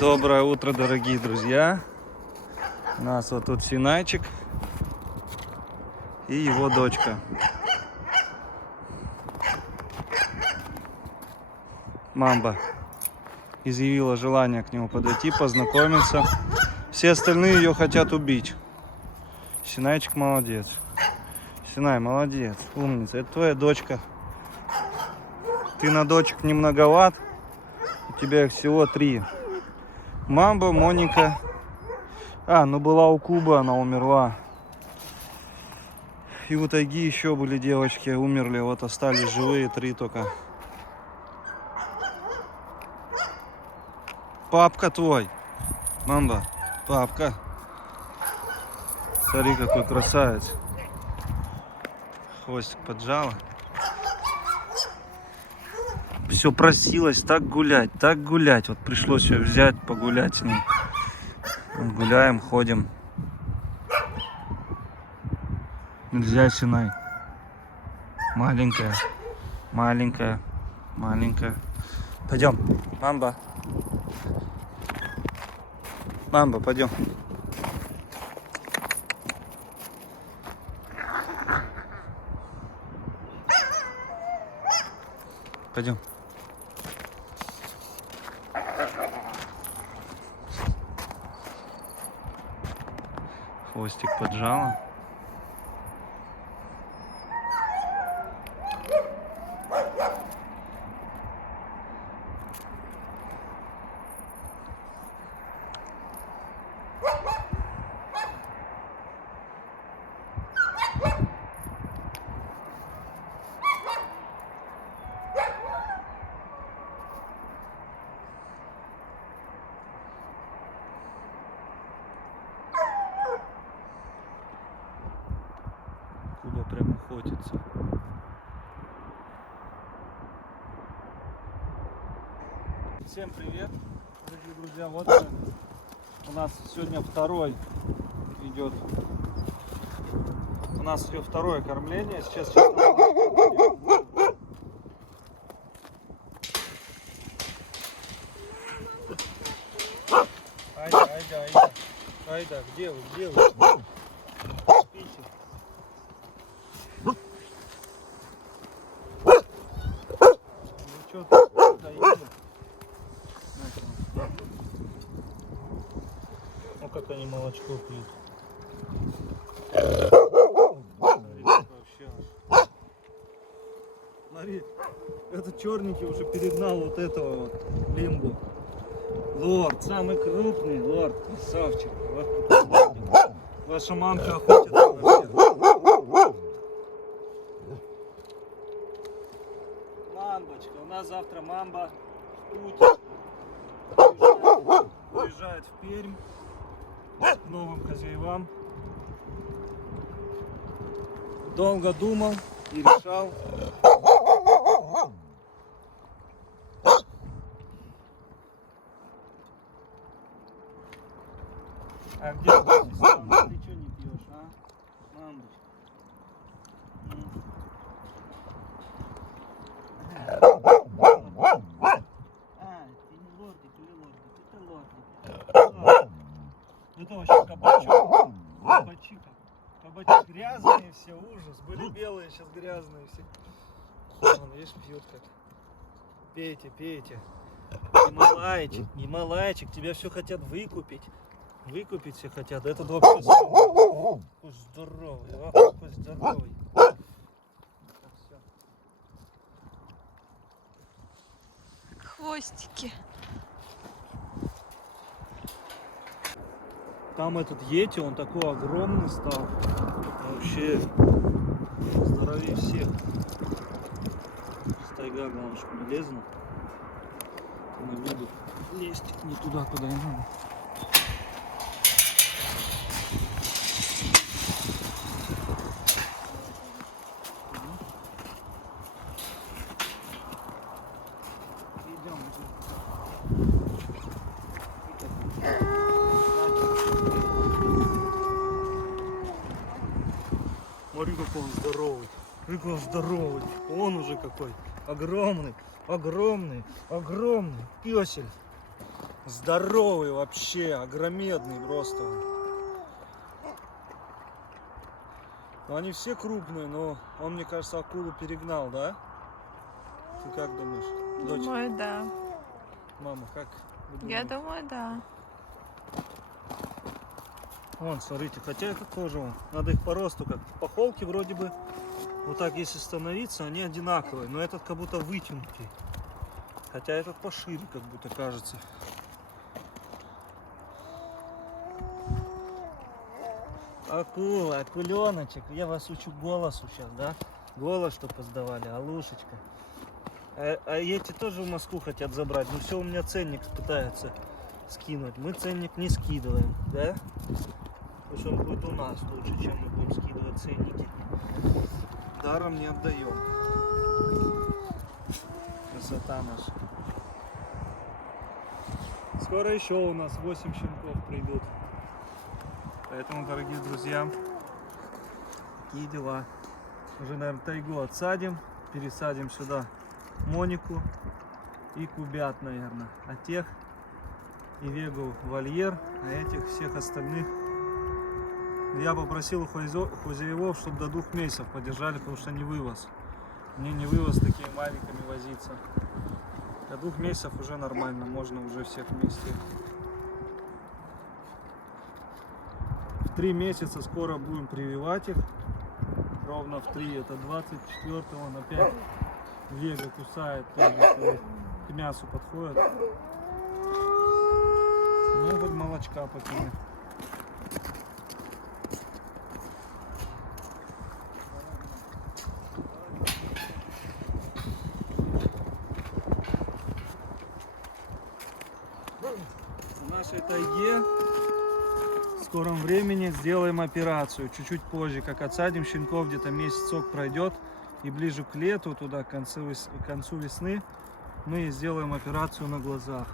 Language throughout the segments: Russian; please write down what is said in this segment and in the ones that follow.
Доброе утро, дорогие друзья. У нас вот тут Синайчик и его дочка. Мамба изъявила желание к нему подойти, познакомиться. Все остальные ее хотят убить. Синайчик молодец. Синай, молодец, умница. Это твоя дочка. Ты на дочек не многоват. У тебя их всего 3. Мамба, Моника. Ну была у Кубы, она умерла. И у Тайги еще были девочки, умерли. Вот остались живые 3 только. Папка твой. Мамба, папка. Смотри, какой красавец. Хвостик поджала. Все просилась так гулять, так гулять. Вот пришлось ее взять, погулять с ней. Гуляем, ходим. Нельзя, Синай. Маленькая, маленькая, маленькая. Пойдем, Мамба. Мамба, пойдем. Пойдем. Хвостик поджала. Куба прям охотится. Всем привет, дорогие друзья. Вот у нас сегодня второй идет. У нас все второе кормление. Сейчас. Айда, где вы? Спите. Ну что ты доели? Ну как они молочко пьют. Смотри, этот черненький уже перегнал вот этого вот Лимбу. Лорд, самый крупный, лорд, красавчик. Вот, ваша мамка охотится на всех. Мамбочка, у нас завтра мамба в путь. Уезжает в Пермь к новым хозяевам. Долго думал и решал. А где ты, сестра? Ты что не пьешь, а? Мамочка. Ты не лордик или лордик? Это лордик. Это вообще кабачок. Кабачок грязные все, ужас. Были белые, сейчас грязные все. Вон, видишь, пьют как. Пейте. Гималайчик, тебя все хотят выкупить. Выкупить все хотят. Это вообще здоровый. Какой здоровый. Хвостики. Там этот йети, он такой огромный стал. Вообще здоровее всех. Тайга, главное, чтобы не лезла. Она будет лезть не туда, куда и надо. Смотри, какой он здоровый. Какой он здоровый. Он уже какой. Огромный пёсель. Здоровый вообще, огромедный просто. Ну, они все крупные, но он, мне кажется, акулу перегнал, да? Ты как думаешь, дочь? Думаю, да. Мама, как вы Я думаете? думаю, да. Вон, смотрите, хотя это тоже вон, надо их по росту как. По холке вроде бы, вот так если становиться, они одинаковые, но этот как будто вытянутый. Хотя этот пошире, как будто кажется. Акула, акуленочек, я вас учу голосу сейчас, да? Голос, что поздавали, алушечка. А эти тоже в Москву хотят забрать, но все у меня ценник пытается скинуть. Мы ценник не скидываем, да? Пусть он будет у нас лучше, чем мы будем скидывать ценники. Даром не отдаем. Красота наша. Скоро еще у нас 8 щенков придут. Поэтому, дорогие друзья, такие дела. Уже, наверное, тайгу отсадим, пересадим сюда Монику и кубят, наверное. А тех и Вегу в вольер, а этих всех остальных я попросил у хозяевов, чтобы до 2 месяцев подержали, потому что не вывоз. Мне не вывоз такими маленькими возиться. До 2 месяцев уже нормально, можно уже всех вместе. В 3 месяца скоро будем прививать их. Ровно в 3, это 24-го, он опять Вега кусает, тоже к мясу подходит. Ну, хоть молочка покинет. В нашей тайге в скором времени сделаем операцию. Чуть-чуть позже, как отсадим щенков, где-то месяцок пройдет. И ближе к лету, туда, к концу весны, мы сделаем операцию на глазах.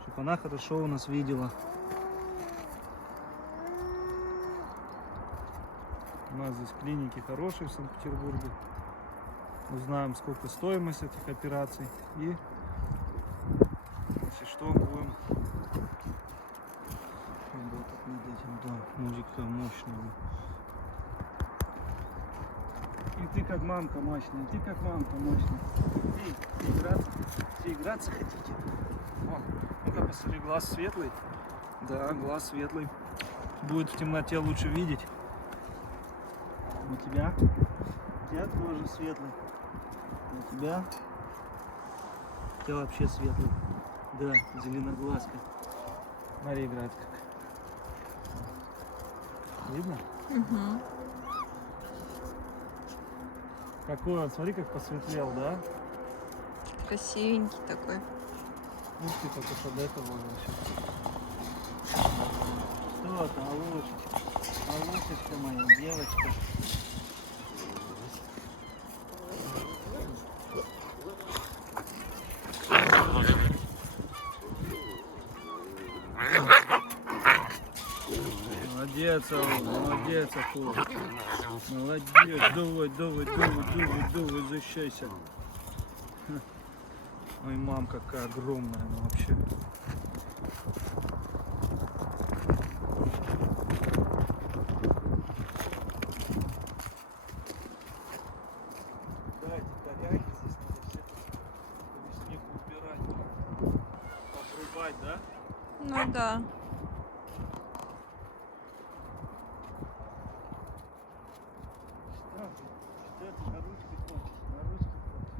Чтобы она хорошо у нас видела. У нас здесь клиники хорошие в Санкт-Петербурге. Узнаем, сколько стоимость этих операций. И, если что, будем работать над этим. Да, мужик-то мощный. И ты как мамка мощная, ты как мамка мощная. Все играться хотите? О, ну-ка посмотри, глаз светлый. Да, глаз светлый. Будет в темноте лучше видеть. У тебя? У тебя тоже светлый. У тебя? У тебя вообще светлый. Да, зеленоглазка. Смотри, играет как. Видно? Угу. Какой он, смотри, как посветлел, да? Красивенький такой. Ух ты, как уж от этого вообще. Что это, Алушечка? Алушечка моя, девочка. Молодец, Алла, молодец, Акула. Молодец, давай, защищайся. Ой, мамка какая огромная она вообще. Дайте коряги, здесь надо все с них убирать, обрубать, да? Ну да. Что ты на ручке хочешь? На ручке хочешь?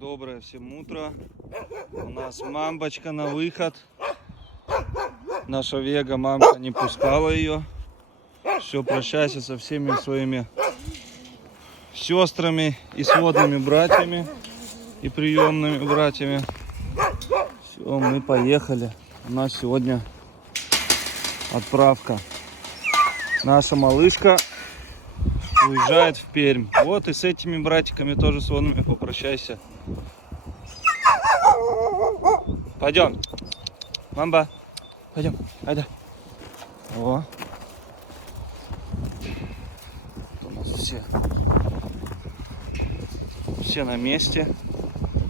Доброе всем утро. У нас мамбочка на выход. Наша Вега, мамка не пускала ее. Все, прощайся со всеми своими сестрами и сводными братьями и приемными братьями. Все, мы поехали. У нас сегодня отправка. Наша малышка уезжает в Пермь. Вот и с этими братиками тоже сонными попрощайся. Пойдем. Мамба. Пойдем. Айда. О. У нас все на месте.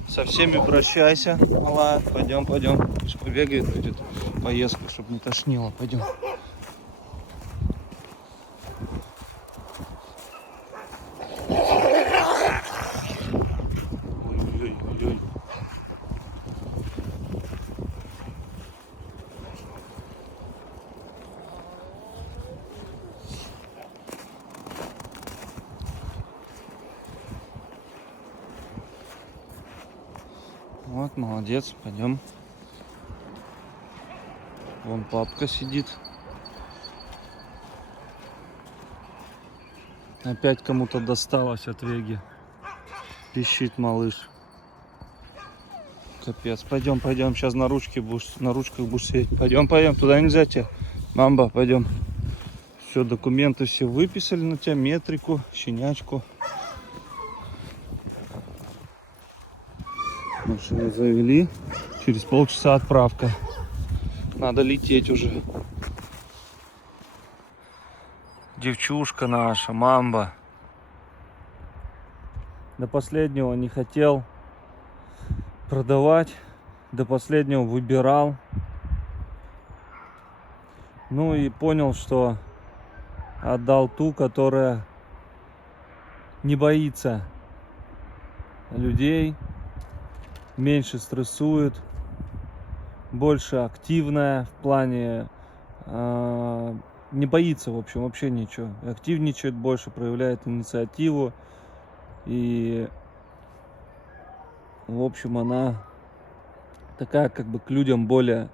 Со всеми прощайся, малая. Пойдем. Пусть побегает, будет поездка, чтобы не тошнило. Пойдем. Ой-ой-ой. Вот, молодец, пойдем. Вон папка сидит. Опять кому-то досталось от Веги. Пищит малыш. Капец. Пойдем. Сейчас на ручках будешь сидеть. Пойдем. Туда нельзя тебе. Мамба, пойдем. Все, документы все выписали на тебя. Метрику, щенячку. Машину завели. Через полчаса отправка. Надо лететь уже. Девчушка наша, Мамба. До последнего не хотел продавать. До последнего выбирал. Ну и понял, что отдал ту, которая не боится людей. Меньше стрессует, больше активная в плане, не боится, в общем, вообще ничего. Активничает больше, проявляет инициативу. И, в общем, она такая, как бы, к людям более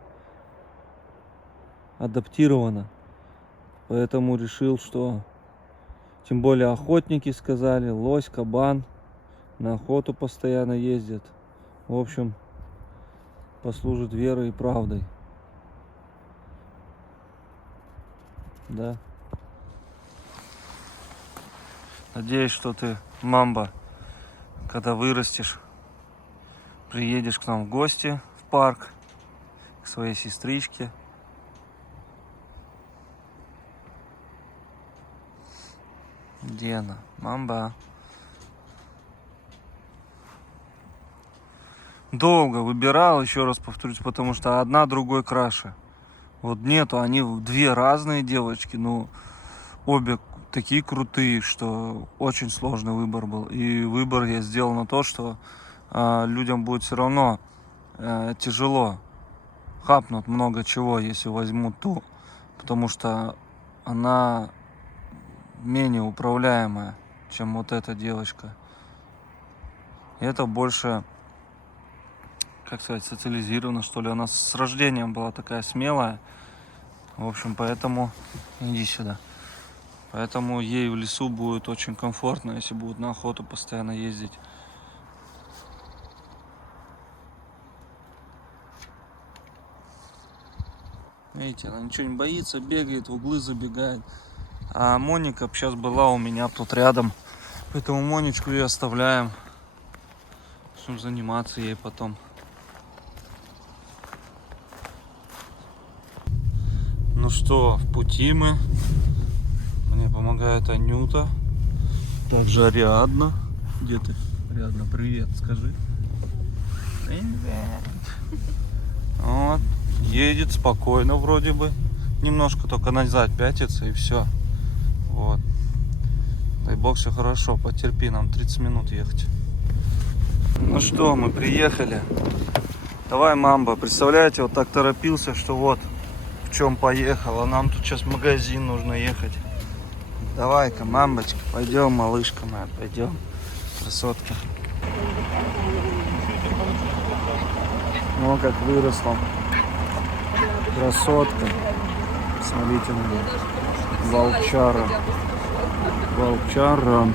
адаптирована. Поэтому решил, что, тем более охотники сказали, лось, кабан, на охоту постоянно ездят. В общем, послужит верой и правдой. Да. Надеюсь, что ты, Мамба, когда вырастешь, приедешь к нам в гости в парк, к своей сестричке. Где она? Мамба. Долго выбирал, еще раз повторюсь, потому что одна другой краше. Вот нету, они две разные девочки, но обе такие крутые, что очень сложный выбор был. И выбор я сделал на то, что людям будет все равно тяжело. Хапнут много чего, если возьмут ту, потому что она менее управляемая, чем вот эта девочка. И это больше, как сказать, социализирована, что ли. Она с рождением была такая смелая. В общем, поэтому иди сюда. Поэтому ей в лесу будет очень комфортно, если будет на охоту постоянно ездить. Видите, она ничего не боится, бегает, в углы забегает. А Моника сейчас была у меня тут рядом. Поэтому Монечку и оставляем, чтобы заниматься ей потом. Ну что, в пути мы. Мне помогает Анюта. Также Ариадна. Где ты? Ариадна, привет, скажи. Привет. Вот. Едет спокойно вроде бы. Немножко только назад пятится и все. Вот. Дай бог, все хорошо. Потерпи, нам 30 минут ехать. Ну что, мы приехали. Давай, Мамба. Представляете, вот так торопился, что вот в чем поехал. А нам тут сейчас в магазин нужно ехать. Давай-ка, Мамбочка, пойдем, малышка моя, пойдем. Красотка. Ну, как выросла. Красотка. Смотрите на нее. Волчара. Волчара.